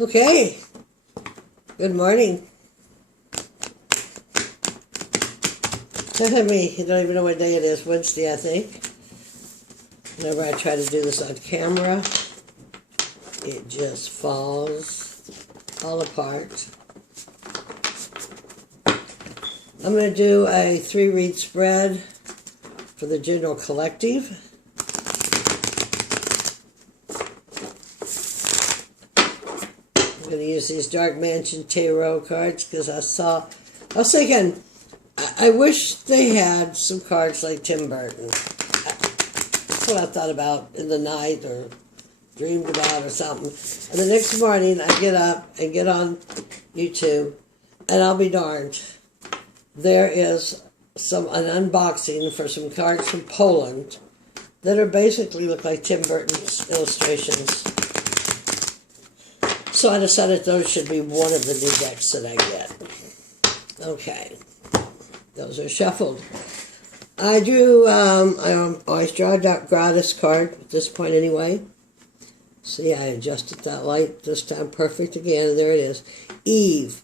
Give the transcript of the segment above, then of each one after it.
Okay, good morning. You don't even know what day it is. Wednesday, I think. Whenever I try to do this on camera, it just falls all apart. I'm going to do a 3-read spread for the General Collective. I'm going to use these Dark Mansion Tarot cards because I was thinking, I wish they had some cards like Tim Burton. That's what I thought about in the night or dreamed about or something. And the next morning I get up and get on YouTube and I'll be darned. There is an unboxing for some cards from Poland that are basically look like Tim Burton's illustrations. So I decided those should be one of the new decks that I get. Okay. Those are shuffled. I drew, I always draw a gratis card at this point anyway. See, I adjusted that light this time perfect again. There it is. Eve,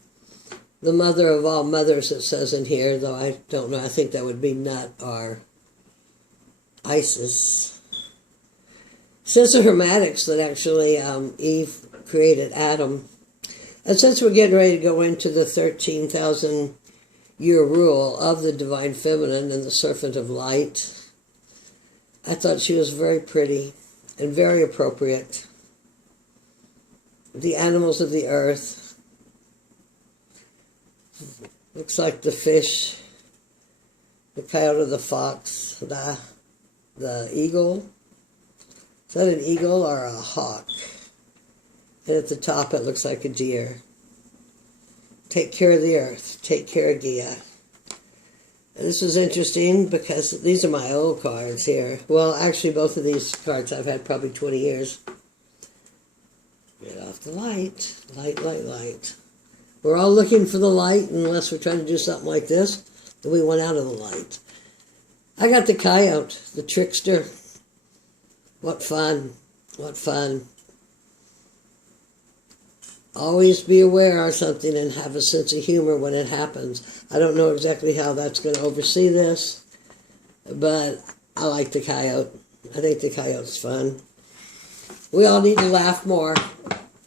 the mother of all mothers, it says in here, though I don't know. I think that would be Nut or Isis. It says in Hermetics that actually Eve created Adam. And since we're getting ready to go into the 13,000-year rule of the Divine Feminine and the Serpent of Light, I thought she was very pretty and very appropriate. The animals of the earth. Looks like the fish, the coyote, the fox, the eagle. Is that an eagle or a hawk? And at the top it looks like a deer. Take care of the earth. Take care of Gaia. And this was interesting because these are my old cards here. Well, actually both of these cards I've had probably 20 years. Get off the light. Light, light, light. We're all looking for the light unless we're trying to do something like this. Then we went out of the light. I got the coyote, the trickster. What fun. What fun. Always be aware of something and have a sense of humor when it happens. I don't know exactly how that's going to oversee this, but I like the coyote. I think the coyote's fun. We all need to laugh more,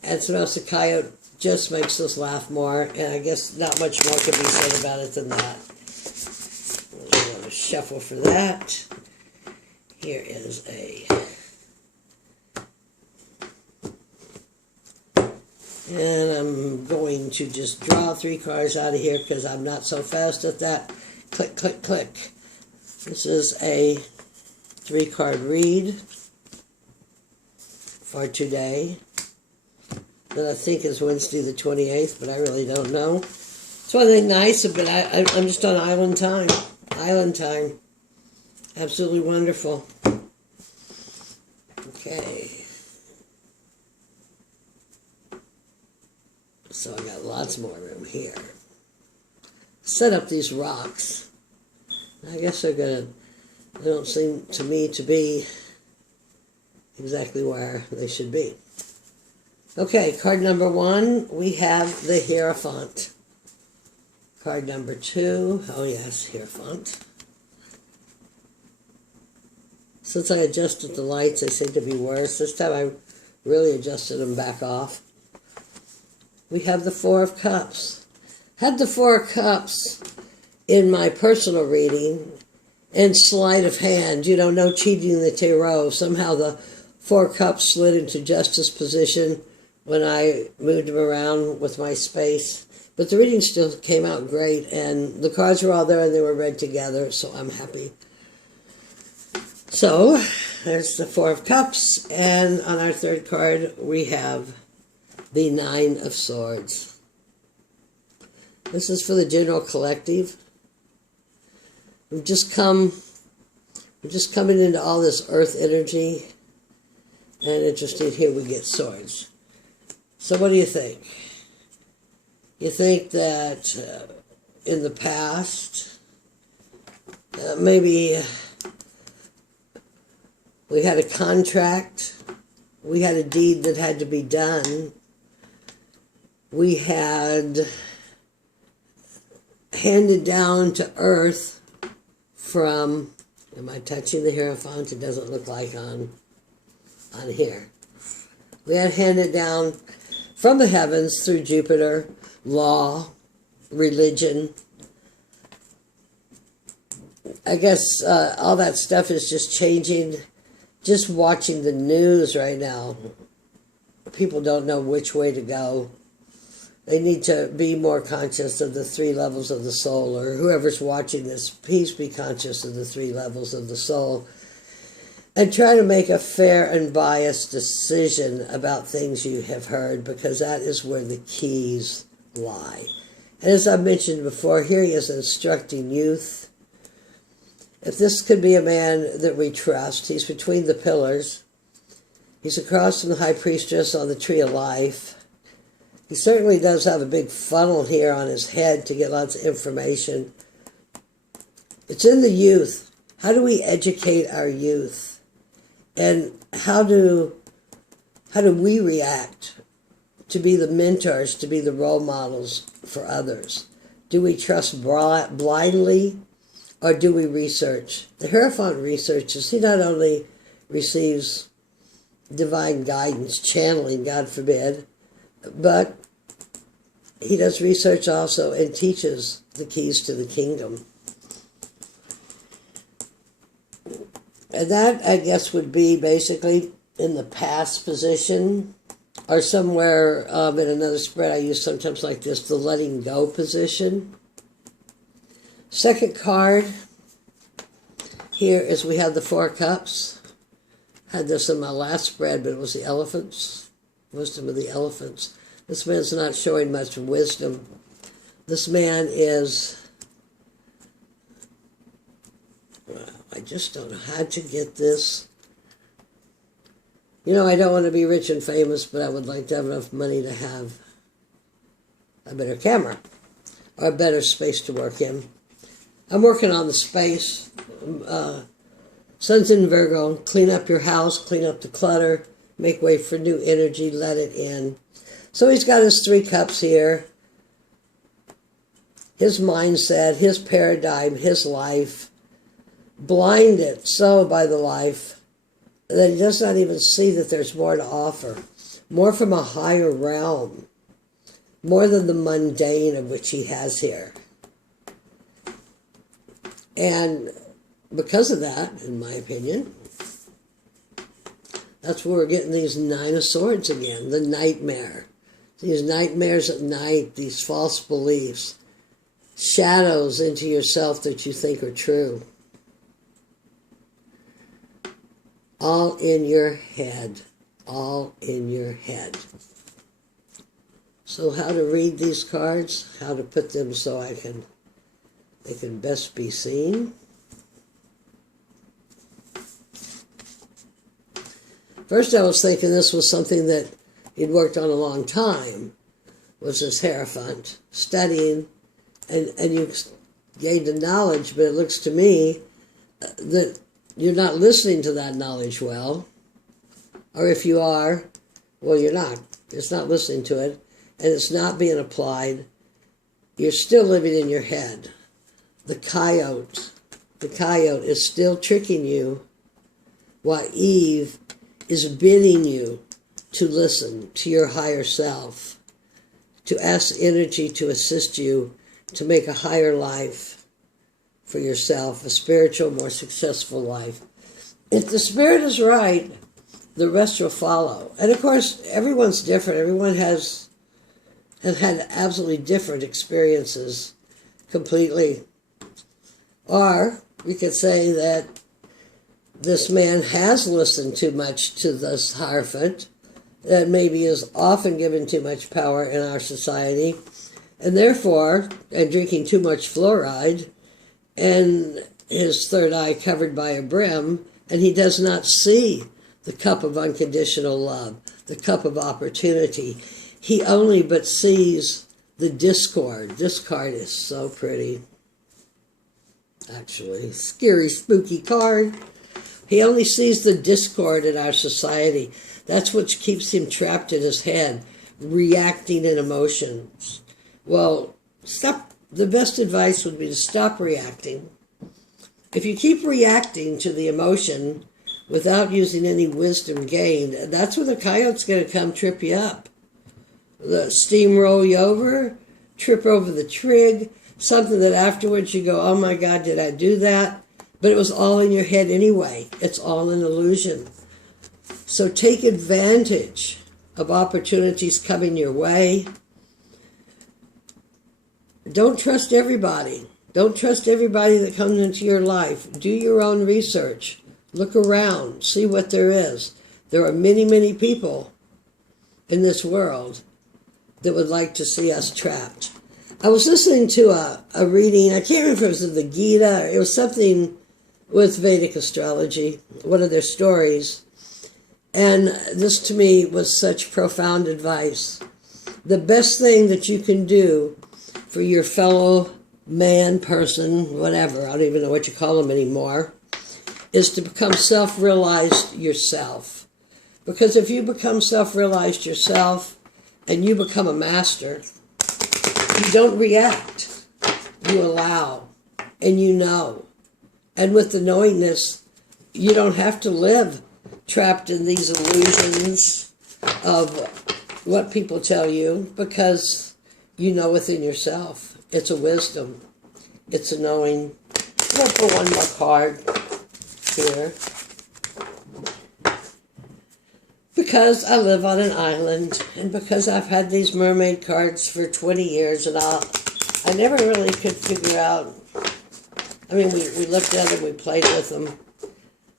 and sometimes the coyote just makes us laugh more, and I guess not much more can be said about it than that. I'm going to shuffle for that. Here is a... And I'm going to just draw 3 cards out of here because I'm not so fast at that. Click, click, click. This is a 3-card read for today. That I think is Wednesday the 28th, but I really don't know. It's one thing nice, but I'm just on island time. Island time. Absolutely wonderful. Okay. So I got lots more room here. Set up these rocks. I guess they don't seem to me to be exactly where they should be. Okay, card number 1, we have the Hierophant. Card number 2, oh yes, Hierophant. Since I adjusted the lights, they seem to be worse. This time I really adjusted them back off. We have the 4 of Cups. Had the 4 of Cups in my personal reading and sleight of hand. You know, no cheating the tarot. Somehow the 4 of Cups slid into Justice position when I moved them around with my space. But the reading still came out great, and the cards were all there and they were read together, so I'm happy. So, there's the 4 of Cups, and on our 3rd card we have the 9 of Swords. This is for the General Collective. We've just coming into all this earth energy. And interesting, here we get swords. So what do you think? You think that in the past, maybe we had a contract, we had a deed that had to be done, we had handed down to earth from, am I touching the Hierophant? It doesn't look like on here. We had handed down from the heavens through Jupiter, law, religion. I guess all that stuff is just changing. Just watching the news right now, people don't know which way to go. They need to be more conscious of the 3 levels of the soul, or whoever's watching this, please be conscious of the 3 levels of the soul, and try to make a fair and biased decision about things you have heard, because that is where the keys lie. And as I mentioned before, here he is instructing youth. If this could be a man that we trust, he's between the pillars. He's across from the high priestess on the tree of life. He certainly does have a big funnel here on his head to get lots of information. It's in the youth. How do we educate our youth? And how do we react to be the mentors, to be the role models for others? Do we trust blindly, or do we research? The Hierophant researches. He not only receives divine guidance, channeling, God forbid, but he does research also and teaches the keys to the kingdom. And that, I guess, would be basically in the past position, or somewhere in another spread I use sometimes like this, the letting go position. Second card here is we have the 4 cups. Had this in my last spread, but it was the elephants. Wisdom of the elephants. This man's not showing much wisdom. This man is, well, I just don't know how to get this. You know, I don't want to be rich and famous, but I would like to have enough money to have a better camera or a better space to work in. I'm working on the space. Sun's in Virgo. Clean up your house, clean up the clutter, make way for new energy, let it in. So he's got his 3 cups here. His mindset, his paradigm, his life, blinded so by the life that he does not even see that there's more to offer. More from a higher realm. More than the mundane of which he has here. And because of that, in my opinion, that's where we're getting these 9 of Swords again, the nightmare. These nightmares at night, these false beliefs, shadows into yourself that you think are true. All in your head, all in your head. So how to read these cards, how to put them so they can best be seen. First I was thinking this was something that he'd worked on a long time, was this Hierophant, studying, and you gained the knowledge, but it looks to me that you're not listening to that knowledge well, or if you are, well, you're not. It's not listening to it, and it's not being applied. You're still living in your head. The coyote is still tricking you, while Eve is bidding you to listen to your higher self, to ask energy to assist you to make a higher life for yourself, a spiritual, more successful life. If the spirit is right, the rest will follow. And of course, everyone's different. Everyone has had absolutely different experiences completely. Or we could say that this man has listened too much to this Hierophant, that maybe is often given too much power in our society, and therefore, and drinking too much fluoride, and his third eye covered by a brim, and he does not see the cup of unconditional love, the cup of opportunity. He only but sees the discord. This card is so pretty. Actually, scary, spooky card. He only sees the discord in our society. That's what keeps him trapped in his head, reacting in emotions. Well, stop. The best advice would be to stop reacting. If you keep reacting to the emotion without using any wisdom gained, that's when the coyote's going to come trip you up. The steamroll you over, trip over the trig, something that afterwards you go, oh my God, did I do that? But it was all in your head anyway. It's all an illusion. So take advantage of opportunities coming your way. Don't trust everybody. Don't trust everybody that comes into your life. Do your own research. Look around. See what there is. There are many, many people in this world that would like to see us trapped. I was listening to a reading. I can't remember if it was of the Gita. Or it was something with Vedic astrology, one of their stories. And this to me was such profound advice. The best thing that you can do for your fellow man, person, whatever, I don't even know what you call them anymore, is to become self-realized yourself. Because if you become self-realized yourself and you become a master, you don't react. You allow and you know. And with the knowingness, you don't have to live trapped in these illusions of what people tell you, because you know within yourself. It's a wisdom. It's a knowing. I'm going to put one more card here. Because I live on an island, and because I've had these mermaid cards for 20 years, and I never really could figure out. I mean, we looked at them, we played with them,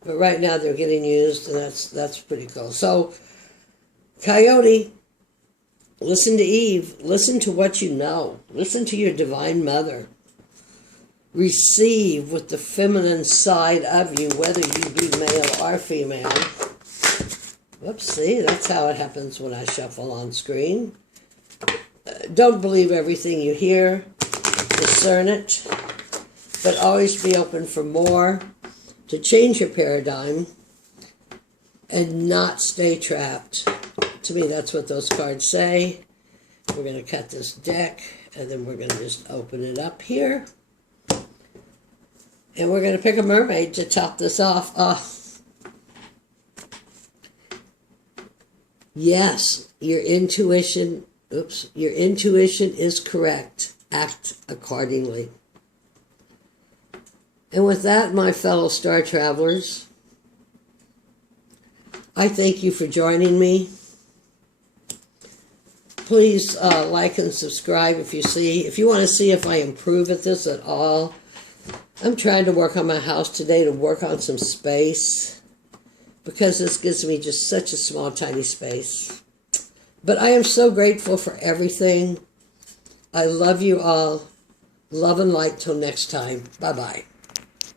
but right now they're getting used, and that's pretty cool. So, Coyote, listen to Eve. Listen to what you know. Listen to your divine mother. Receive with the feminine side of you, whether you be male or female. Whoops, see, that's how it happens when I shuffle on screen. Don't believe everything you hear. Discern it. But always be open for more, to change your paradigm, and not stay trapped. To me, that's what those cards say. We're going to cut this deck, and then we're going to just open it up here. And we're going to pick a mermaid to top this off. Yes, your intuition is correct. Act accordingly. And with that, my fellow star travelers, I thank you for joining me. Please like and subscribe if you want to see if I improve at this at all. I'm trying to work on my house today, to work on some space, because this gives me just such a small, tiny space. But I am so grateful for everything. I love you all. Love and light till next time. Bye-bye.